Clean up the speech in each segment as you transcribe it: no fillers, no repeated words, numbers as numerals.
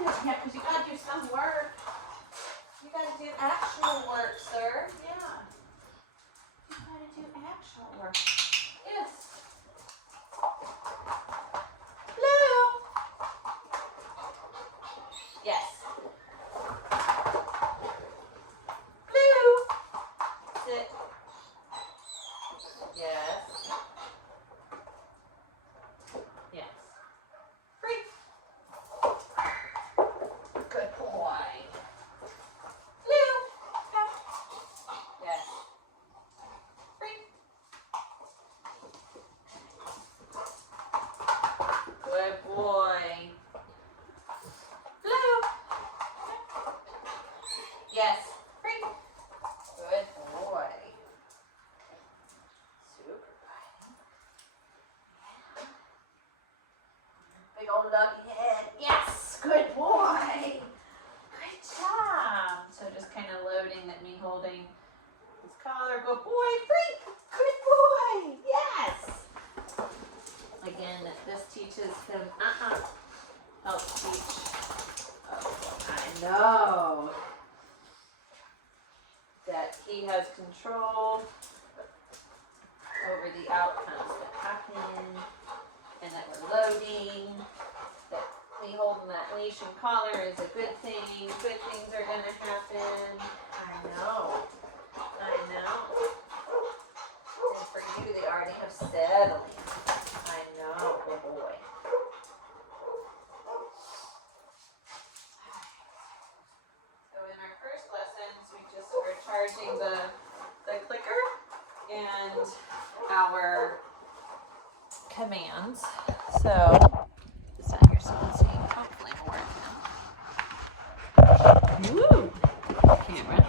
Yeah, because you gotta do some work. You gotta do actual work, sir. Yeah. You gotta do actual work. Yes. Blue. Yes. Blue. Sit. Yes. Yes. Free. Good boy. Blue. Come. Yes. Free. Good boy. Blue. Yes. Free. Good boy. Super bright. Big old lovey head. Yes. Good boy. Good job. So just kind of loading that me holding his collar. Good boy. Free. Good boy. Yes. Again, this teaches him, helps teach. Oh, I know that he has control over the outcomes that happen, and that we're loading, that me holding that leash and collar is a good thing. Good things are going to happen. I know. And for you, they already have settling. I know, good boy. So in our first lessons, we just were charging the clicker and our commands. So, is that your sequencing? Hopefully it'll work now. Woo! Camera.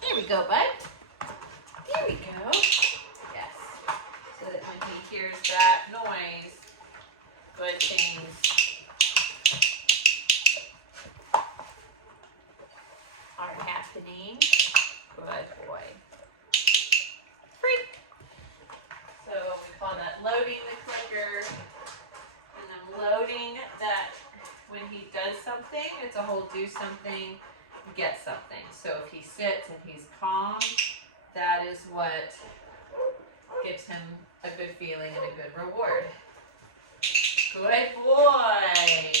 There we go, bud. There we go. Yes. So that when he hears that noise, good things are happening. Good boy. Free. So we call that loading the clicker. And I'm loading that when he does something, it's a whole do something, get something. So if he sits and he's calm, that is what gives him a good feeling and a good reward. Good boy.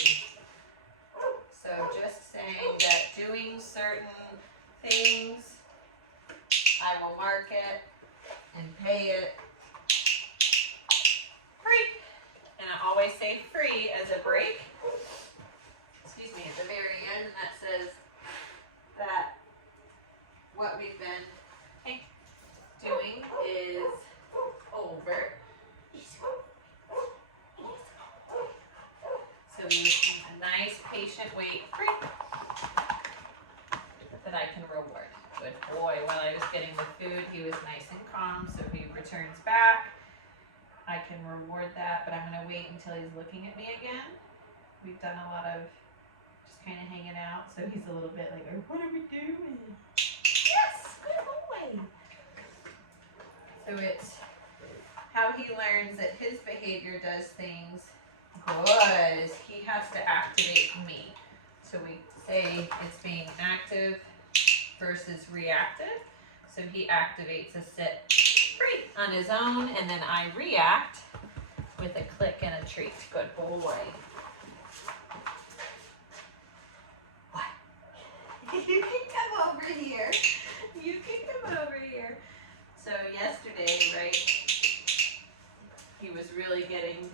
So just saying that doing certain things, I will mark it and pay it free. And I always say free as a break. Excuse me, at the very end, that says that what we've been doing is over. So we would take a nice patient wait free that I can reward. Good boy. While I was getting the food, he was nice and calm, so he returns back. I can reward that, but I'm going to wait until he's looking at me again. We've done a lot of just kind of hanging out, so he's a little bit like, what are we doing? Yes, good boy. So it's how he learns that his behavior does things good is he has to activate me. So we say it's being active versus reactive. So he activates a sit free on his own, and then I react with a click and a treat. Good boy. What? You can come over here. You can come over here. So yesterday, right, he was really getting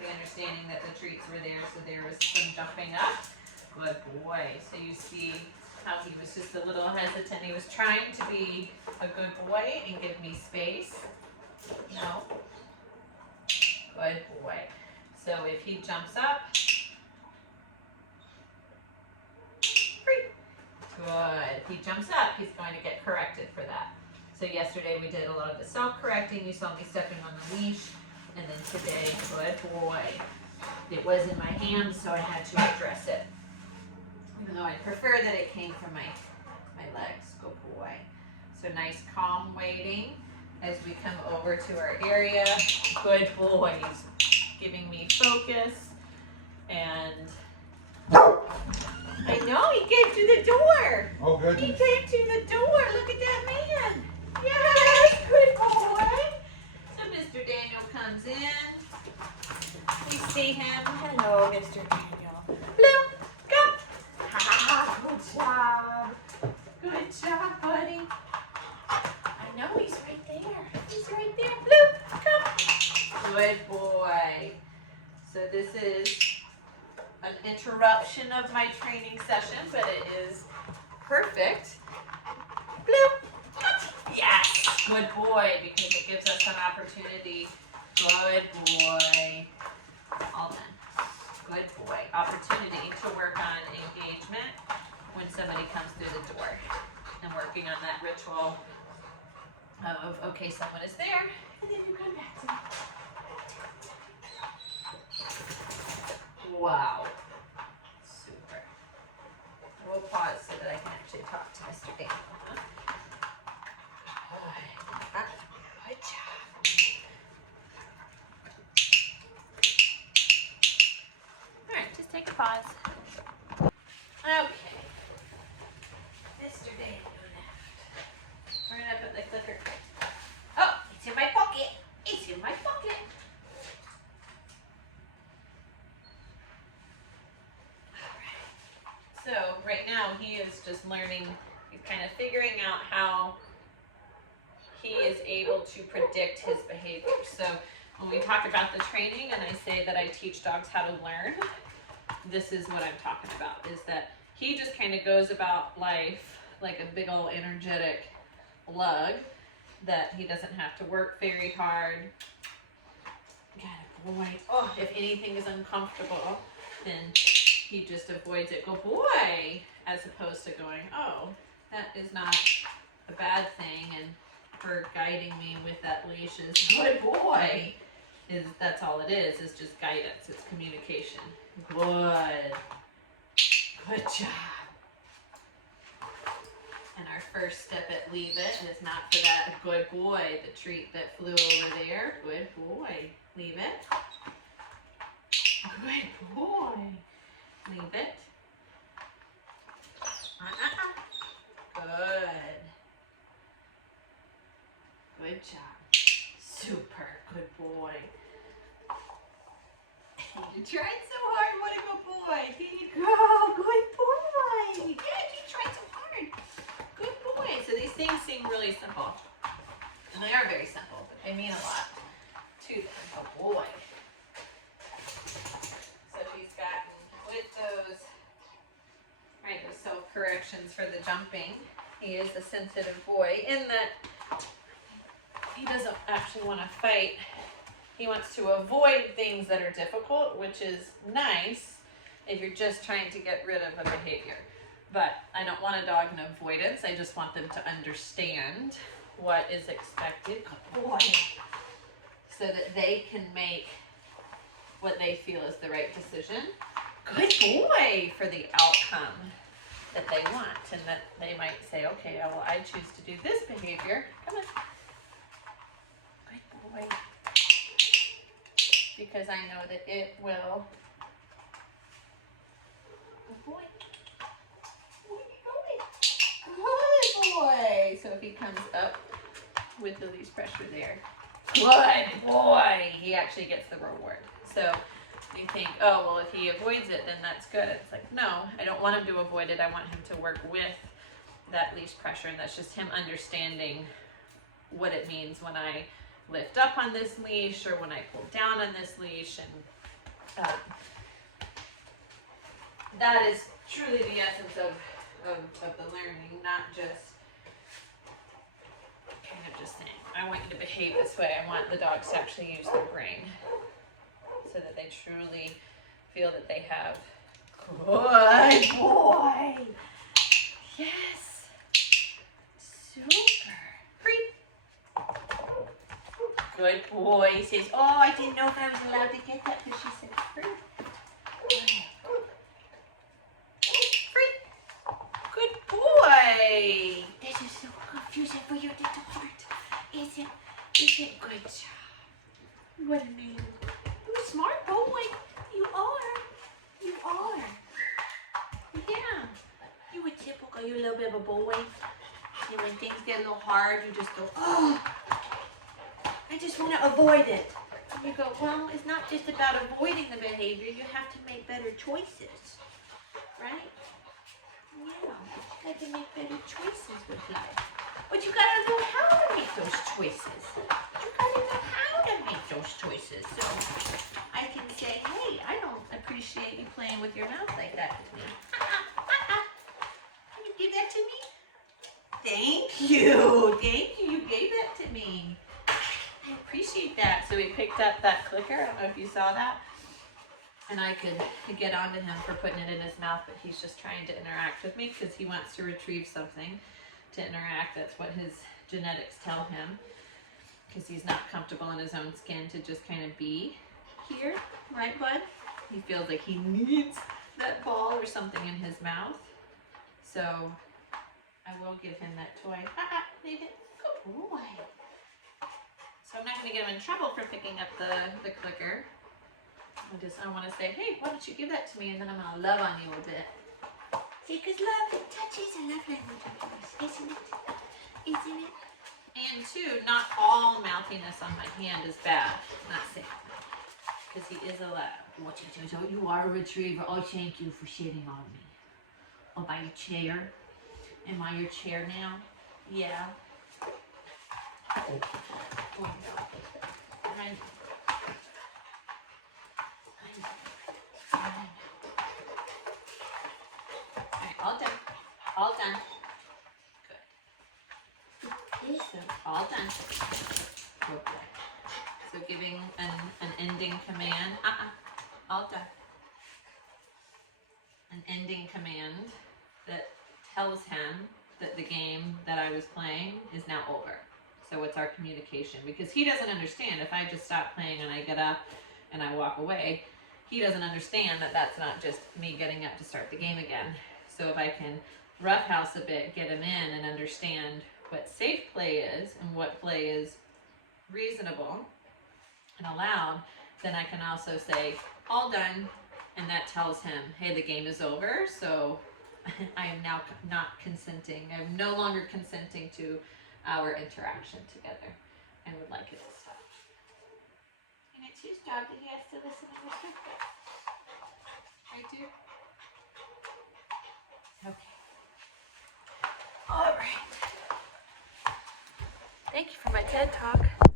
the understanding that the treats were there, so there was some jumping up. Good boy. So you see how he was just a little hesitant. He was trying to be a good boy and give me space. No. Good boy. So if he jumps up, free. Good. If he jumps up, he's going to get corrected for that. So yesterday we did a lot of the self-correcting. You saw me stepping on the leash. And then today, good boy. It was in my hands, so I had to address it. Even though I prefer that it came from my legs. Good boy. So nice calm waiting as we come over to our area. Good boy. He's giving me focus. And No, he came to the door. Oh, He goodness. came to the door. Look at that man. Yes, good boy. So Mr. Daniel comes in. We see him. Hello, Mr. Daniel. Blue, come. Ha, good job. Good job, buddy. I know he's right there. He's right there. Blue, come. Good boy. So this is an interruption of my training session, but it is perfect. Blue. Yes. Good boy, because it gives us an opportunity. Good boy. All done. Good boy. Opportunity to work on engagement when somebody comes through the door. And working on that ritual of, okay, someone is there, and then you come back to me. Wow. Super. We'll pause so that I can actually talk to Mr. Daniel. Good job. All right, just take a pause. Okay. Mr. Daniel left. We're gonna put the clicker. Oh, it's in my pocket. It's in my pocket. So right now he is just learning, he's kind of figuring out how he is able to predict his behavior. So when we talk about the training and I say that I teach dogs how to learn, this is what I'm talking about, is that he just kind of goes about life like a big old energetic lug that he doesn't have to work very hard. God, boy. Oh, if anything is uncomfortable, then he just avoids it. Go boy, as opposed to going, oh, that is not a bad thing, and her guiding me with that leash is good boy. That's all it is just guidance. It's communication. Good. Good job. And our first step at leave it is not for that good boy, the treat that flew over there. Good boy. Leave it. Good boy. Leave it. Good. Good job. Super. Good boy. You tried so hard. What a good boy. Here you go. Good boy. Yeah, you tried so hard. Good boy. So these things seem really simple. And they are very simple, but they mean a lot to them. Good boy. So he's gotten with those, right, those self-corrections for the jumping. He is a sensitive boy in that he doesn't actually want to fight. He wants to avoid things that are difficult, which is nice if you're just trying to get rid of a behavior. But I don't want a dog in avoidance. I just want them to understand what is expected. Good boy. So that they can make what they feel is the right decision. Good boy for the outcome that they want. And that they might say, okay, well, I choose to do this behavior. Come on. Good boy. Because I know that it will. Good boy. Where are you going? Good boy. So if he comes up with the least pressure there, good boy. He actually gets the reward. So you think, oh, well, if he avoids it, then that's good. It's like, no, I don't want him to avoid it. I want him to work with that least pressure. And that's just him understanding what it means when I lift up on this leash or when I pull down on this leash. And that is truly the essence of the learning, not just kind of just saying, I want you to behave this way. I want the dogs to actually use their brain so that they truly feel that they have. Good boy. Yes. Super. Free. Good boy. He says, oh, I didn't know if I was allowed to get that because she said free. Free. Good boy. This is so confusing for your little heart. Is it? Good job. What a name. You're a smart boy. You are. You are. Yeah. you a little bit of a boy? And when things get a little hard, you just go, oh, I just want to avoid it. And you go, well, it's not just about avoiding the behavior. You have to make better choices, right? Yeah, you got to make better choices with life. But you got to know how to make those choices. You got to know how to make those choices. So I can say, hey, I don't appreciate you playing with your mouth like that with me. Can you give that to me? Thank you. Thank you. You gave that to me. I appreciate that. So he picked up that clicker. I don't know if you saw that. And I could get onto him for putting it in his mouth, but he's just trying to interact with me because he wants to retrieve something to interact. That's what his genetics tell him, because he's not comfortable in his own skin to just kind of be here, right, bud? He feels like he needs that ball or something in his mouth. So I will give him that toy. Leave it. Good boy. So I'm not going to get him in trouble for picking up the clicker. I want to say, hey, why don't you give that to me, and then I'm going to love on you a bit. See, because love and touch is a love language, isn't it? Isn't it? And two, not all mouthiness on my hand is bad. I'm not saying that. Because he is allowed. What you are a retriever. Oh, thank you for sitting on me. Oh, by your chair. Am I your chair now? Yeah. Oh, no. I know. Alright, all done. All done. Good. So, all done. Good boy. So giving an ending command. All done. An ending command that tells him that the game that I was playing is now over. So it's our communication, because he doesn't understand. If I just stop playing and I get up and I walk away, he doesn't understand that that's not just me getting up to start the game again. So if I can roughhouse a bit, get him in and understand what safe play is and what play is reasonable and allowed, then I can also say, all done, and that tells him, hey, the game is over, so I am now not consenting. I'm no longer consenting to our interaction together and would like it to stop. And it's his job that he has to listen and respect that. Right, dear? Okay. All right. Thank you for my TED Talk.